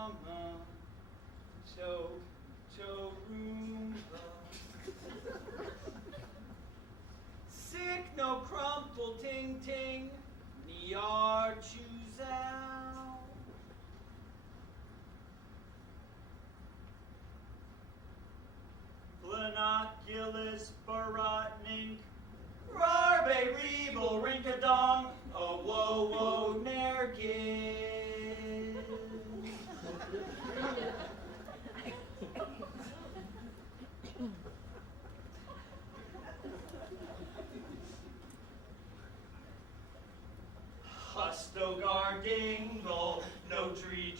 Roomba. Sick no crumple ting ting, me are choose out. Flanoculus barotnink, rarbe rebel rinkadong, oh whoa whoa nergis. Hustogar dingle, no dree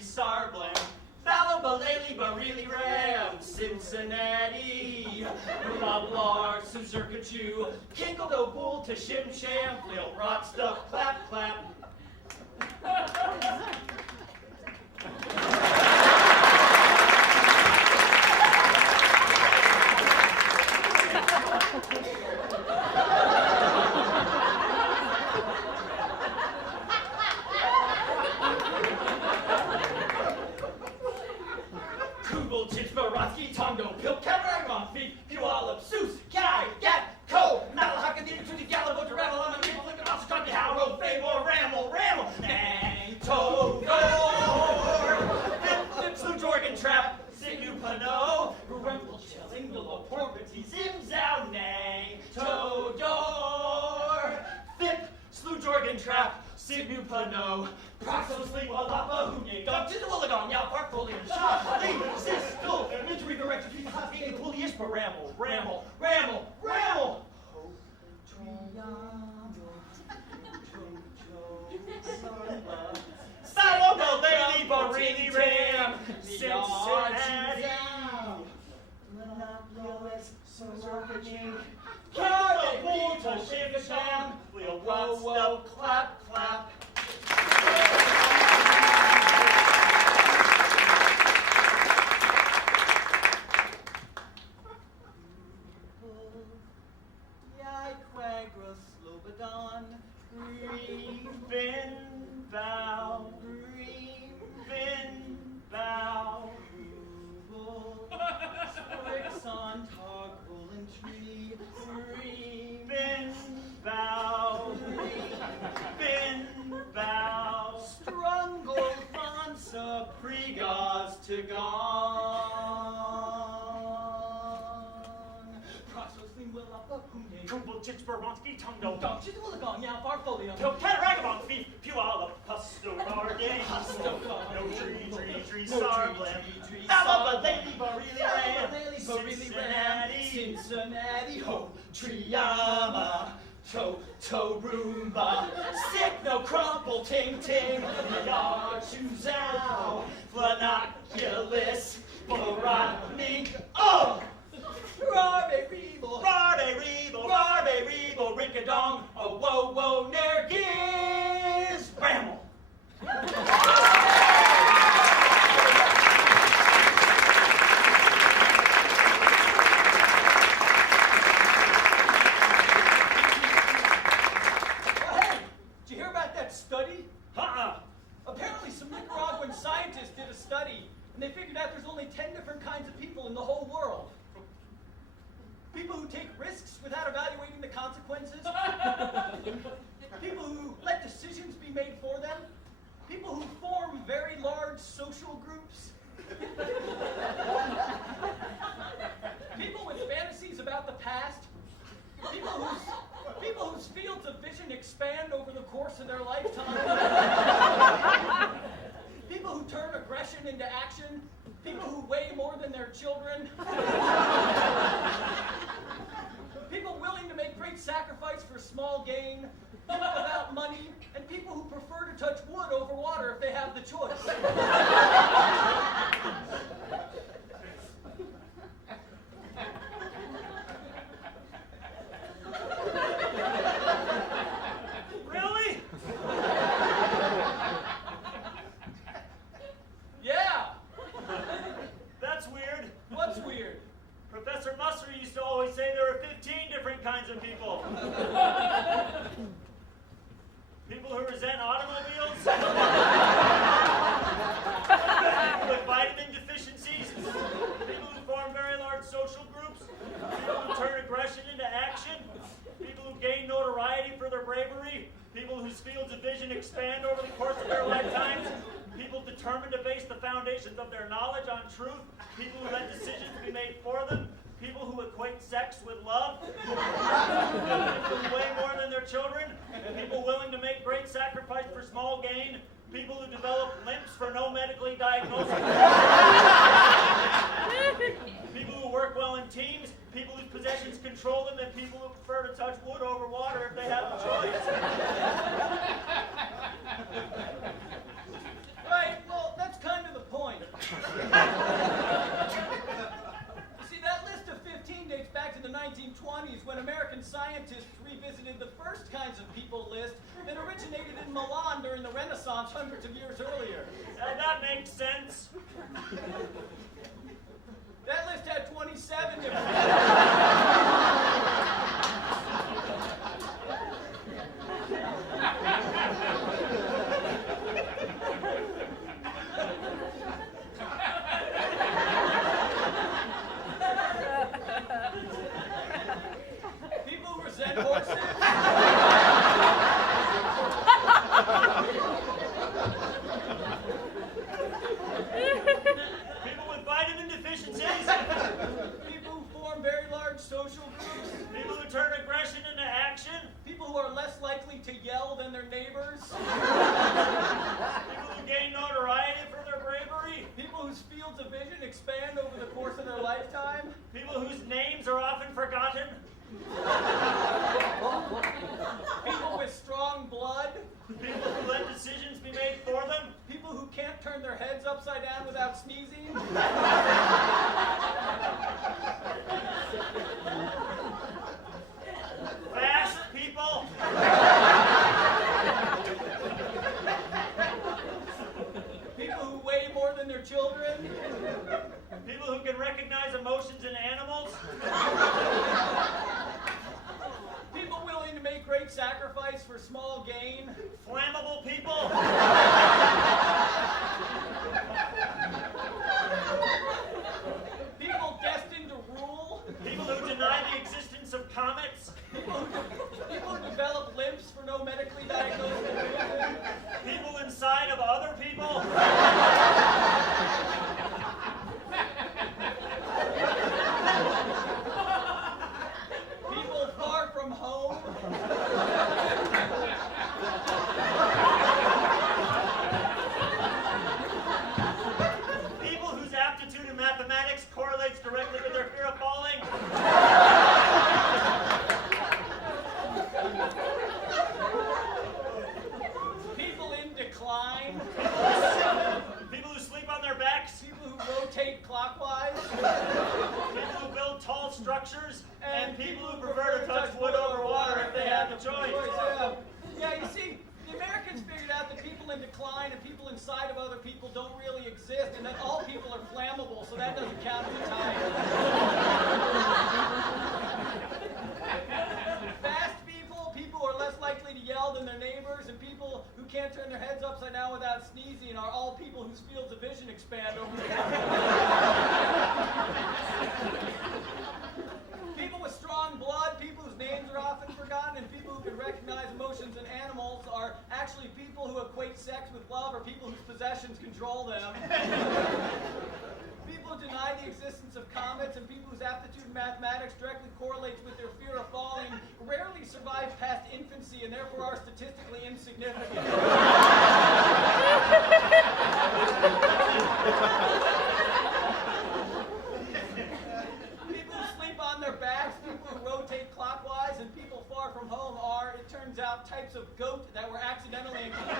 sarbling, fallow baleli barili ram, Cincinnati, Blablar, Suzerkachu, Kinkle do bull to shim sham, Lil rock stuff, clap clap. Tondo, Pil, Cameron, Feet, Puyallup, Seuss, Kai, Gat, Co, Malahaka, the Tutti, Gallivo, Rattle, I'm a people, Lincoln, Mouse, Country, Harrow, Favor, Ramble, Nang, Todor, Flip, Slew, Jorgen, Trap, Sinew, Pano, Rumple, Chilling, the Loporpity, Zim, Zow, Nang, Todor, Flip, Slew, Jorgen, Trap, Sinew, Pano, Proxo, Sleep, Walapa, Hoonye, Dog, Tiddlewillagon, Yow, Park, Folian, Shot, Lee, Sis, Go, Midgery, Director, Peter, Hot, Eating, Pulley, Ishpa, Ramble, Silo, Belveli, Barini, Ram, Cincinnati, Monoculus, Sororking, Cardo, Bull, Shim, Sham, Lil, Whoa, Clap, Clap. To gone. Proxosling will up a hoonay. Kumble chits Baronski tongue dog. Chit will a gone, yeah, farfolio. Till cataragabon feet, Puyallup, Husto bargain. No tree, sarblem. Alaba, lady, barili, Cincinnati, ho, Triama. To Roomba, sick no crumple ting ting, yard choose out, Flanoculus, Borotnik, oh! Rarbe Reeble, Rinkadong, oh whoa, Nergis, Bramble. Study? Apparently some Nicaraguan scientists did a study, and they figured out there's only 10 different kinds of people in the whole world. People who take risks without evaluating the consequences. People who let decisions be made for them. People who form very large social groups. People with fantasies about the past. People whose fields of vision expand over the course of their lifetime. People who turn aggression into action. People who weigh more than their children. People willing to make great sacrifice for small gain. People without money. And people who prefer to touch wood over water if they have the choice. Kinds of people. People who resent automobiles. whose fields of vision expand over the course of their lifetimes, people determined to base the foundations of their knowledge on truth, people who let decisions be made for them, people who equate sex with love, people who weigh more than their children, people willing to make great sacrifice for small gain, people who develop limps for no medically diagnosed people who work well in teams, people whose possessions control them, and people who prefer to touch wood over water if they have a choice. Right, well, that's kind of the point. See, that list of 15 dates back to the 1920s when American scientists revisited the first kinds of people list that originated in Milan during the Renaissance hundreds of years earlier. That makes sense. That list had 27 different people who resent horses. People who form very large social groups. People who turn aggression into action. People who are less likely to yell than their neighbors. People who gain notoriety for their bravery. People whose fields of vision expand over the course of their lifetime. People whose names are often forgotten. People with strong blood. People who let decisions be made for them. People who can't turn their heads upside down without sneezing. Fast people. People who weigh more than their children. People who can recognize emotions in animals. People willing to make great sacrifice for small gain. Flammable people. People destined to rule. People who deny the existence of comets. People who develop limps for no medically diagnosed condition. People inside of other people. People far from home. People whose aptitude in mathematics correlates directly with their fear of falling. People in decline. People who sleep on their backs. People who rotate clockwise. People who build tall structures. And people who prefer to touch wood over water if they have the choice. Yeah, you see, the Americans figured out that people in decline and people inside of other people don't really exist, and that all people are flammable, so that doesn't count as a tie. Fast people, people who are less likely to yell than their neighbors, and people who can't turn their heads upside down without sneezing are all people whose fields of vision expand over the People with strong blood, people whose names are often forgotten, and people who can recognize emotions in animals are actually people who equate sex with love or people whose possessions control them. People who deny the existence of comets and people whose aptitude in mathematics directly correlates with their fear of falling rarely survive past infancy and therefore are statistically insignificant. People who sleep on their backs, people who rotate clockwise, and people far from home are, it turns out, types of goat that were accidentally included.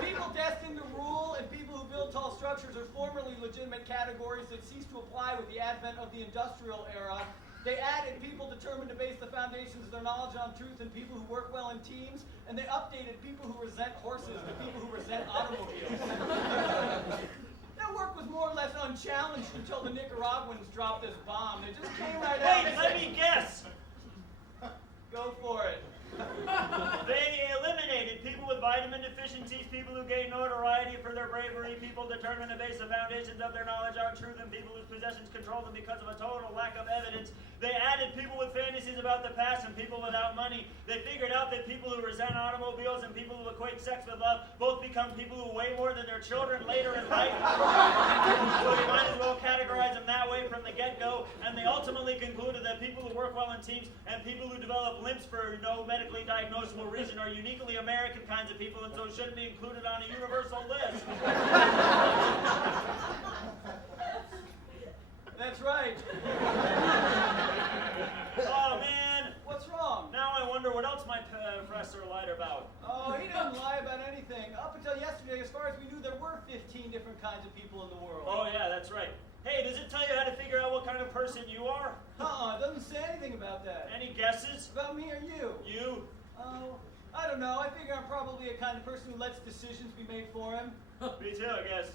People destined to rule and people who build tall structures are formerly legitimate categories that ceased to apply with the advent of the industrial era. They added people determined to base the foundations of their knowledge on truth and people who work well in teams, and they updated people who resent horses to people who resent automobiles. Their work was more or less unchallenged until the Nicaraguans dropped this bomb. They just came right out. Wait, let me guess. Go for it. They eliminated people with vitamin deficiencies, people who gain notoriety for their bravery, people determined to base the foundations of their knowledge on truth, and people whose possessions control them because of a total lack of evidence. They added people with fantasies about the past and people without money. They figured out that people who resent automobiles and people who equate sex with love both become people who weigh more than their children later in life. So you might as well categorize them that way from the get-go. And they ultimately concluded that people who work well in teams and people who develop limps for no medically diagnosable reason are uniquely American kinds of people and so shouldn't be included on a universal list. That's right. Oh, man. What's wrong? Now I wonder what else my professor lied about. Oh, he didn't lie about anything. Up until yesterday, as far as we knew, there were 15 different kinds of people in the world. Oh, yeah, that's right. Hey, does it tell you how to figure out what kind of person you are? It doesn't say anything about that. Any guesses? About me or you? You? Oh, I don't know. I figure I'm probably a kind of person who lets decisions be made for him. Me too, I guess.